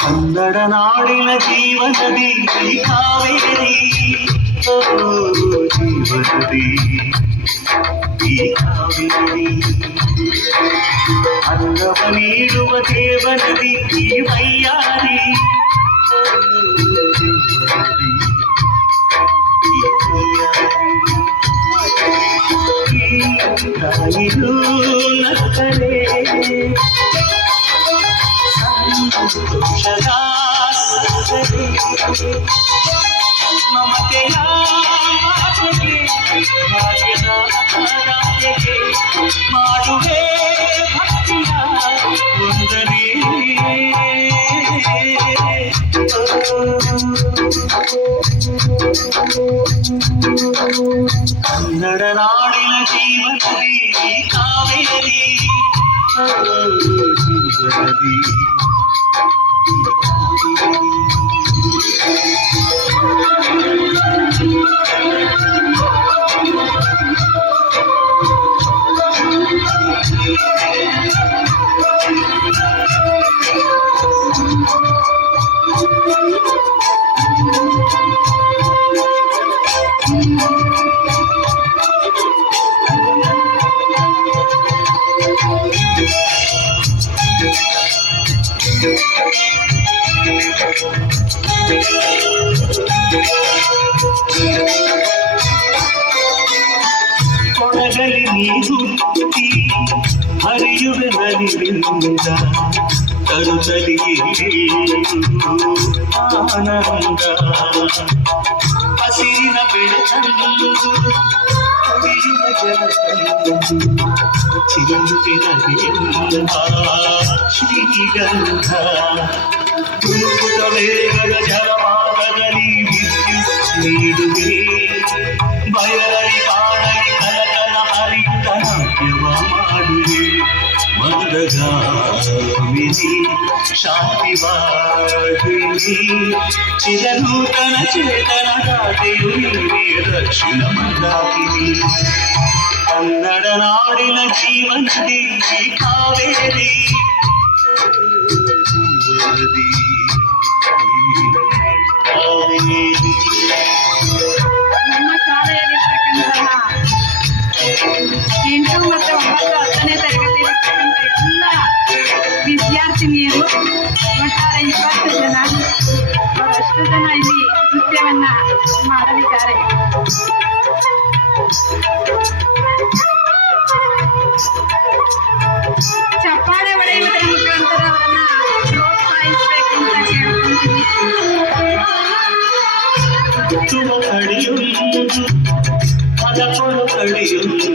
ಕನ್ನಡ ನಾಡಿನ ಜೀವನದಿ ಕಾವೇರಿ, ಜೀವನದಿ ಈ ಕಾವೇರಿ, ಅನ್ನವ ನೀಡುವ ದೇವನದಿ ಈ ವೈಯಾರಿ, ತಾಯಿರು ನಕ್ಕಲೆ ಸಂತೋಷದ ಮಮತೆಯ ಮಾತೆಗೆ ಭಾಗ್ಯದ ರಾಧೆಗೆ ಮಾಡುವೆ ಭಕ್ತಿಯ ವಂದನೆ. ಕನ್ನಡ ನಾಡಿನ ಜೀವನದಿ ಕಾವೇರಿ, ಜೀವನದಿ ಕೊಳಗಲಿ ನೀರುತ್ತಿ ಹರಿಯುವೆ ನಲಿವಿಂದ, ತರುತ್ತಲಿ ಆನಂದ, ಹಸಿರಿನ ಬೆಳಕಂದು ಕುಡಿಯುವ ಜಲಕಂದು, ಚಿರಂತಿನ ಶ್ರೀಗಂಧ, ತುಳುಕುತ ವೇಗದ ಜಲಮಾರ್ಗದಲ್ಲಿ ವಿದ್ಯುತ್ ನೀಡುವೆ, ಬಯಲಲ್ಲಿ ಕಾಡಲಿ ಕಲಕಲ ಹರಿಯುತ್ತ ನಾಟ್ಯವ ಮಾಡುವೆ, ಮಂದಗಾಮಿನಿ ಶಾಂತಿವಾಹಿನಿ, ಚಿರನೂತನ ಚೇತನ ದಾಟೆಯು ನೀರಿಯ ದಕ್ಷಿಣ ಮಂದಾಕಿನಿ. ಕನ್ನಡ ನಾಡಿನ ಜೀವನದಿ ಕಾವೇರಿ, ಜೀವನದಿ ಕಾವೇರಿ. ನಮ್ಮ ಶಾಲೆಯಲ್ಲಿರ್ತಕ್ಕಂತಹ 8 ಮತ್ತು 9, 10ನೇ ತರಗತಿಯಲ್ಲಿರ್ತಕ್ಕಂಥ ಎಲ್ಲ ವಿದ್ಯಾರ್ಥಿನಿಯರು ಒಟ್ಟಾರೆ 20 ಜನ, ಅವರಷ್ಟು ಜನ ಇಲ್ಲಿ ನೃತ್ಯವನ್ನ ಮಾಡಲಿದ್ದಾರೆ. ಚಪ್ಪಾಳೆ ಹೊಡೆಯುವುದರ ಮುಖಾಂತರ ಅವರನ್ನ ಪ್ರೋತ್ಸಾಹಿಸಬೇಕು ಅಂತ ಕೇಳ್ಕೊಂತೀನಿ. ಕಡಿಯೊಂದು ಹಲಪೊಳು ಕಡಿಯೊಂದು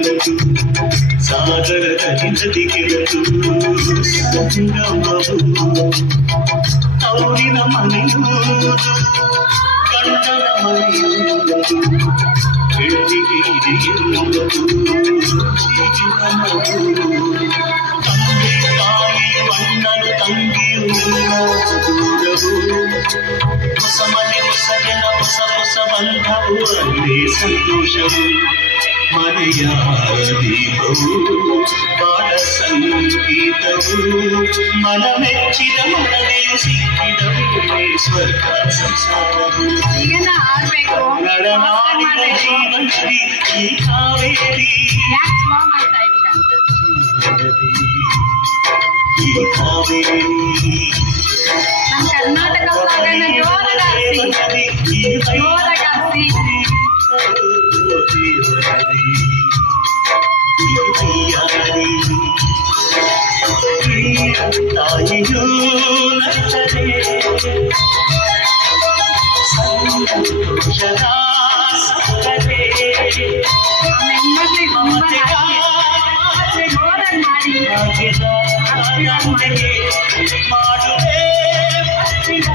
ಸಾಗರದಲ್ಲಿ ನದಿಗೆರದು ಸಂಗಮವು, ತೌರಿನ ಮನೆಯುವುದು ಗಂಡನ ಮನೆಯುವುದು, ಬೆಳ್ಳಿಗೆ ಇದೆಯುವುದು ಜೀವನವು, ತಂದೆ ತಾಯಿಯು ಅಣ್ಣನು ತಂಗಿಯು ದೂರವು, ಹೊಸ ಮನೆ ಹೊಸ ಜನ ಹೊಸ ಹೊಸ ಬಂಧವು, ಅಲ್ಲೇ ಸಂತೋಷವು, ಮನೆಯ ದೀಪವು ಬಾಳ ಸಂಗೀತವು ಮನಮೆಚ್ಚಿದ ಮನದೆಯು ಸಿಕ್ಕಿದವು ಸ್ವರ್ಗ ಸಂಸಾರವು ಈಗೇನ ಆಡ್ಬೇಕು ನಡನಾಡಿದ ಜೀವನದಿ ಈ ಕಾವೇರಿ ಯಾಕೆ ಸ್ಲೋ ಮಾಡ್ತಾ ಇದ್ದೀರಾ ಈ ಕಾವೇರಿ ನಮ್ಮ ಕರ್ನಾಟಕ ಸಾಗನ್ನ ಜೋರಾಗಿ ಆಡ್ಸಿ ತಾಯಿಯೂ ನಕ್ಕರೆ ಸಂತೋಷದ ಸಕ್ಕರೆ ಹೆಣ್ಮಕ್ಳಿಗೆ ತುಂಬಾ ಜೋರಾಗಿ ಮಾಡಿ ಮಾಡುವೆ ಭಕ್ತಿಯ